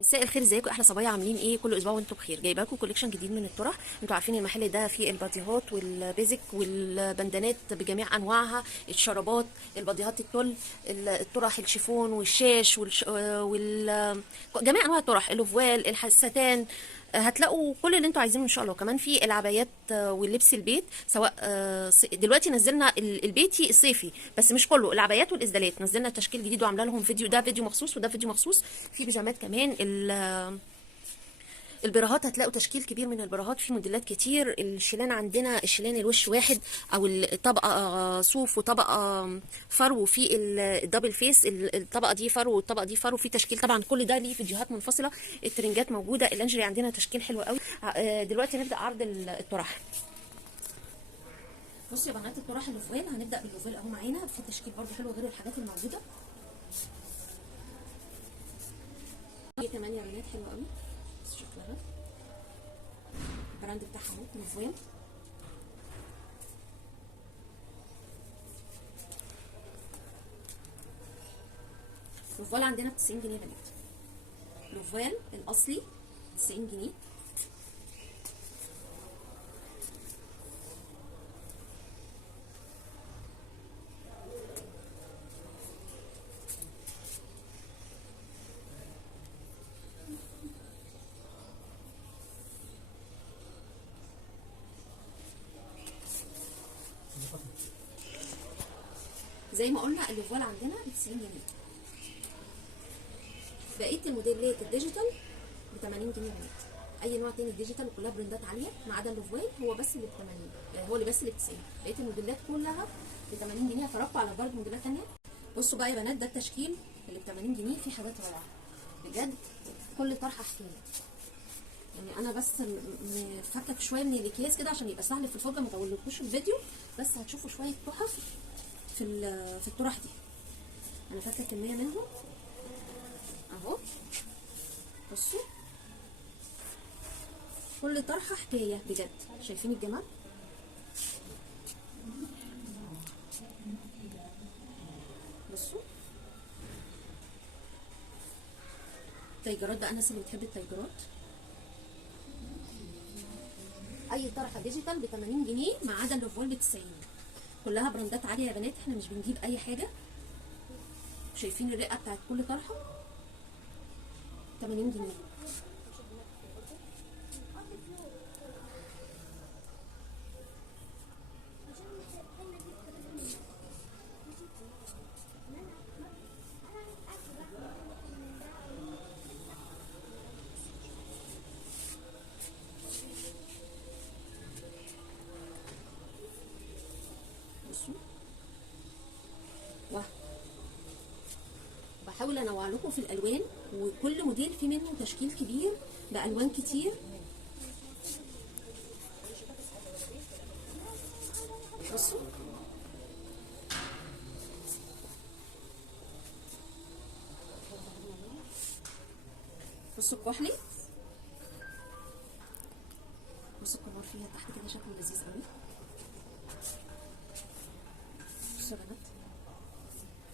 مساء الخير، ازيكم احلى صبايا؟ عاملين ايه؟ كل اسبوع وانتم بخير. جايبه لكم كوليكشن جديد من الطرح. انتوا عارفين المحل ده فيه الباديهات والبيزك والبندانات بجميع انواعها، الشرابات، الباديهات التل، الطرح الشيفون والشاش جميع انواع الطرح، الوفوال، الستان. هتلاقوا كل اللي انتوا عايزينه ان شاء الله. كمان في العبايات واللبس البيت، سواء دلوقتي نزلنا البيتي الصيفي، بس مش كله، العبايات والاسدالات نزلنا تشكيل جديد وعامله لهم فيديو، ده فيديو مخصوص وده فيديو مخصوص. في بيجامات كمان، البراهات هتلاقوا تشكيل كبير من البراهات في موديلات كتير. الشيلان عندنا الشيلان الوش واحد، او الطبقه صوف وطبقه فرو، في الدبل فيس، الطبقه دي فرو والطبقه دي فرو، في تشكيل طبعا كل ده ليه فيديوهات منفصله. الترنجات موجوده، اللانجري عندنا تشكيل حلو قوي. دلوقتي نبدا عرض الطرح. بصوا يا بنات، الطرح اللوفوال، هنبدا باللوفوال اهو معانا، في تشكيل برده حلو غير الحاجات الموجوده. دي كمان يا بنات حلوه قوي، شكلها البراند بتاعها اهو لوفوال. لوفوال عندنا ب 90 جنيه يا بنات. لوفوال الاصلي 90 جنيه. زي ما قلنا اللوفوال عندنا ب 90 جنيه. بقيه الموديلات الديجيتال ب 80 جنيه يا بنات. اي نوع تاني ديجيتال كلها براندات عاليه ما عدا اللوفوال، هو بس اللي ب 80، هو اللي بس اللي ب 90. بقيه الموديلات كلها ب 80 جنيه. هفرجكم على برضه موديلات تانيه. بصوا بقى يا بنات، ده التشكيل اللي ب 80 جنيه، فيه حاجات روعه بجد. كل طرحه حكايه يعني. انا بس فكك شويه من الاكياس كده عشان يبقى سهل في الفرجه، ما اطولكوش الفيديو، بس هتشوفوا شويه تحف في الطرح دي. انا فاكره كميه منهم اهو. بصوا كل طرحه حكايه بجد. شايفين الجمال؟ بصوا التايجرات بقى، الناس اللي بتحب التايجرات، اي طرحه ديجيتال ب 80 جنيه ما عدا اللوفوال ب 90. كلها براندات عاليه يا بنات، احنا مش بنجيب اي حاجه. شايفين الرقه بتاعت كل طرحه 80 جنيه. بصوا واه، بحاول انوع لكم في الالوان، وكل موديل فيه منه تشكيل كبير بالوان كتير. بصوا بصوا الكحلي، بصوا الكبار فيها تحت كده شكله لذيذ قوي. بصوا يا بنات،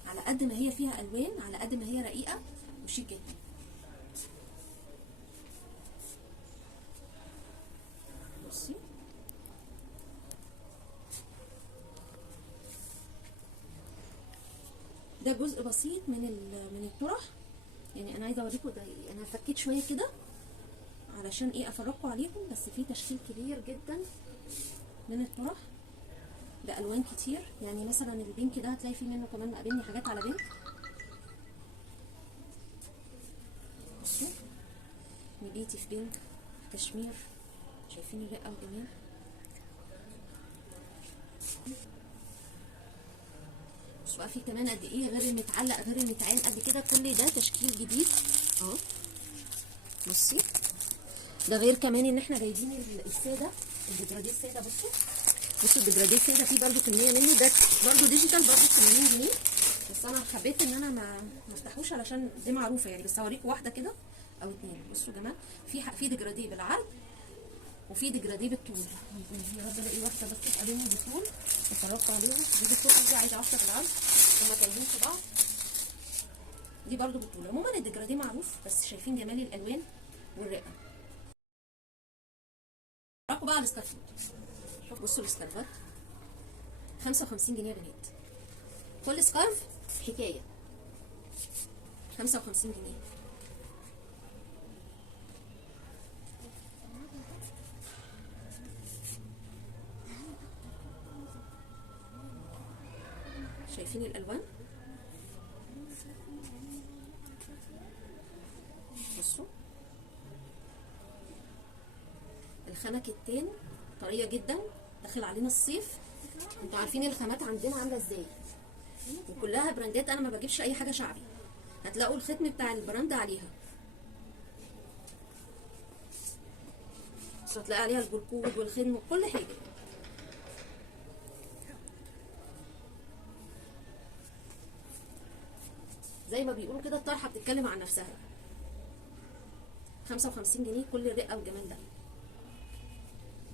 على قد ما هي فيها الوان على قد ما هي رقيقه وشيك جدا. بصي ده جزء بسيط من الطرح يعني. انا عايزه اوريكم ده، انا فكيت شويه كده علشان ايه افرجكم عليهم، بس في تشكيل كبير جدا من الطرح بالوان كتير. يعني مثلا البينك ده هتلاقي فيه منه كمان، مقابلني حاجات على بينك. بصوا نبيتي في بينك كشمير، شايفين الرقه والجمال؟ بصوا بقى في كمان قد ايه، غير المتعلق غير المتعين قد كده. كل ده تشكيل جديد اهو. بصي ده غير كمان ان احنا جايبين الساده، الديجراديه الساده. بصوا الديجراديه الساده فيه برده كميه منه، ده برده ديجيتال برده 80 جنيه. بس انا حبيت ان انا ما افتحوش علشان دي معروفه يعني، بس هوريكم واحده كده او اتنين. بصوا يا جماعه، في ديجراديه بالعرض وفي ديجراديه بالطول. يا رب الاقي واحده بس تقابلني بالطول اتفرجت عليهم. دي بالطول قصدي، عايزه واحده بالعرض، هما كاينين في بعض. دي برضو بطوله. عموما الديجراديه معروف، بس شايفين جمال الالوان والرقه. راكوا بقى على السكارفات. بصوا السكارفات 55 جنيه يا بنات. كل سكارف حكايه. 55 جنيه. شايفين الالوان؟ بصوا الخامه كتان طريه جدا، داخل علينا الصيف. انتوا عارفين الخامات عندنا عامله ازاي، وكلها براندات. انا ما بجيبش اي حاجه شعبي. هتلاقوا الختم بتاع البراند عليها، بس هتلاقي عليها البركود والختم وكل حاجه. زي ما بيقولوا كده الطرحه بتتكلم عن نفسها. 55 جنيه كل الرقه والجمال ده.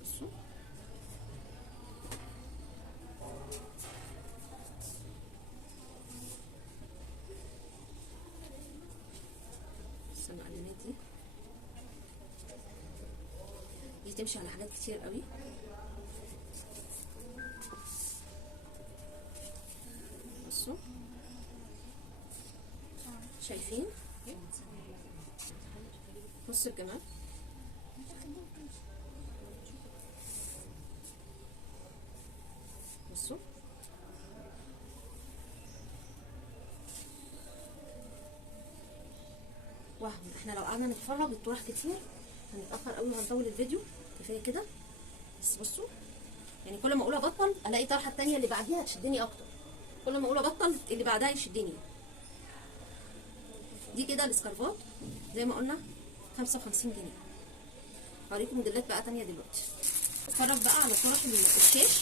بصوا المقلمات دي تمشي على حاجات كتير قوي. بصوا شايفين؟ بصوا الجمال. بصوا وهم احنا لو قعدنا نتفرج الطرح كتير هنتاخر قوي وهنطول الفيديو. كفايه كده بس. بصوا يعني كل ما اقول ابطل الاقي طرحه التانيه اللي بعديها تشدني اكتر، كل ما اقول ابطل اللي بعدها يشدني. دي كده السكارفات زي ما قلنا 55 جنيه. هوريكم موديلات بقى تانيه دلوقتي. اتفرج بقى على طرح الشاش.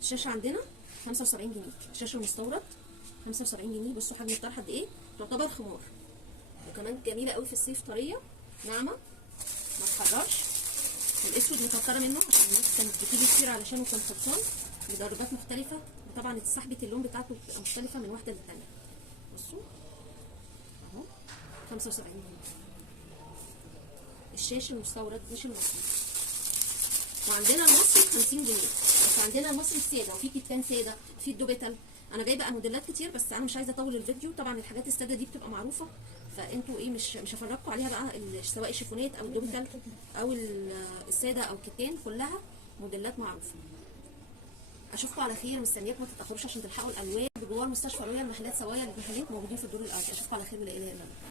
الشاشه عندنا 75 جنيه، الشاش المستورد 75 جنيه. بصوا حجم الطرحه قد ايه، تعتبر خمار، وكمان جميله قوي في الصيف، طريه ناعمه ما تحررش. الاسود مكتره منه عشان الناس كانت بتيجي كتير علشانه كان خلصان بدرجات مختلفه، وطبعا سحبه اللون بتاعته بتبقى مختلفه من واحده للتانيه. بصوا اهو 75 جنيه الشاش المستورد مش المصري. وعندنا المصري ب 50 جنيه، بس عندنا المصري الساده، وفي كتان ساده، في الدوبيتال. انا جايبه موديلات كتير بس انا مش عايزه اطول الفيديو. طبعا الحاجات الساده دي بتبقى معروفه، فانتوا ايه مش هفرجكم عليها بقى. سواء الشيفونات او الدوبيتال او الساده او الكتان، كلها موديلات معروفه. اشوفكم على خير، مستنياكم ما تتاخروش عشان تلحقوا الالوان. بجوار مستشفى رويال محلات سوايا للمحلات موجودين في الدور الارضي. اشوفكم على خير ولا اله الا الله.